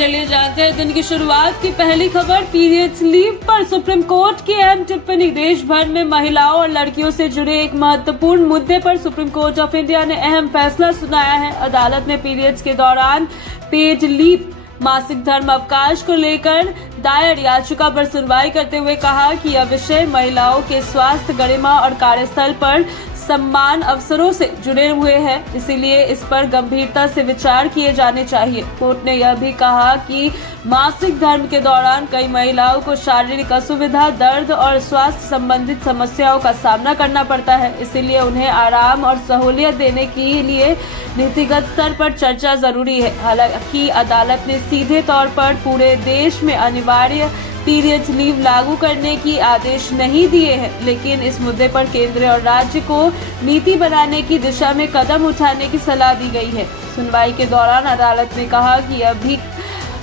चलिए जानते हैं दिन की शुरुआत की पहली खबर। पीरियड्स लीव पर सुप्रीम कोर्ट की अहम टिप्पणी। देश भर में महिलाओं और लड़कियों से जुड़े एक महत्वपूर्ण मुद्दे पर सुप्रीम कोर्ट ऑफ इंडिया ने अहम फैसला सुनाया है। अदालत ने पीरियड्स के दौरान पेड लीव मासिक धर्म अवकाश को लेकर दायर याचिका पर सुनवाई करते हुए कहा कि यह विषय महिलाओं के स्वास्थ्य, गरिमा और कार्यस्थल पर सम्मान अवसरों से जुड़े हुए हैं, इसीलिए इस पर गंभीरता से विचार किए जाने चाहिए। कोर्ट ने यह भी कहा कि मासिक धर्म के दौरान कई महिलाओं को शारीरिक असुविधा, दर्द और स्वास्थ्य संबंधित समस्याओं का सामना करना पड़ता है, इसीलिए उन्हें आराम और सहूलियत देने के लिए नीतिगत स्तर पर चर्चा जरूरी है। हालांकि अदालत ने सीधे तौर पर पूरे देश में अनिवार्य पीरियड्स लीव लागू करने की आदेश नहीं दिए हैं, लेकिन इस मुद्दे पर केंद्र और राज्य को नीति बनाने की दिशा में कदम उठाने की सलाह दी गई है। सुनवाई के दौरान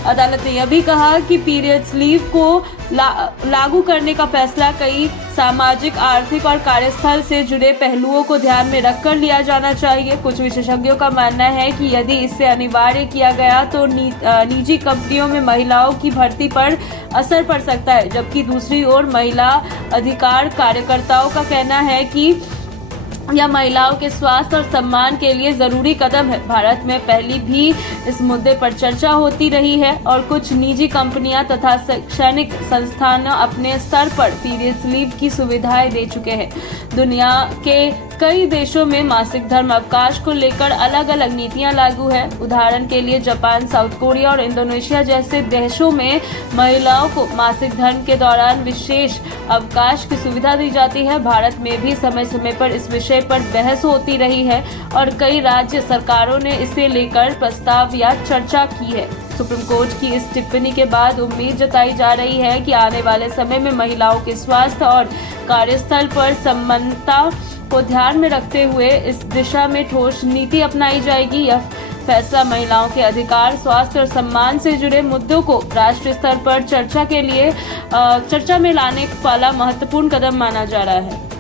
अदालत ने यह भी कहा कि पीरियड्स लीव को लागू करने का फैसला कई सामाजिक, आर्थिक और कार्यस्थल से जुड़े पहलुओं को ध्यान में रखकर लिया जाना चाहिए। कुछ विशेषज्ञों का मानना है कि यदि इसे अनिवार्य किया गया तो निजी कंपनियों में महिलाओं की भर्ती पर असर पड़ सकता है, जबकि दूसरी ओर महिला अधिकार कार्यकर्ताओं का कहना है कि यह महिलाओं के स्वास्थ्य और सम्मान के लिए जरूरी कदम है। भारत में पहले भी इस मुद्दे पर चर्चा होती रही है और कुछ निजी कंपनियां तथा शैक्षणिक संस्थान अपने स्तर पर पीरियड्स लीव की सुविधाएं दे चुके हैं। दुनिया के कई देशों में मासिक धर्म अवकाश को लेकर अलग अलग नीतियां लागू है। उदाहरण के लिए जापान, साउथ कोरिया और इंडोनेशिया जैसे देशों में महिलाओं को मासिक धर्म के दौरान विशेष अवकाश की सुविधा दी जाती है। भारत में भी समय समय पर इस विषय पर बहस होती रही है और कई राज्य सरकारों ने इसे लेकर प्रस्ताव या चर्चा की है। सुप्रीम कोर्ट की इस टिप्पणी के बाद उम्मीद जताई जा रही है कि आने वाले समय में महिलाओं के स्वास्थ्य और कार्यस्थल पर समानता को ध्यान में रखते हुए इस दिशा में ठोस नीति अपनाई जाएगी। यह फैसला महिलाओं के अधिकार, स्वास्थ्य और सम्मान से जुड़े मुद्दों को राष्ट्रीय स्तर पर चर्चा में लाने वाला महत्वपूर्ण कदम माना जा रहा है।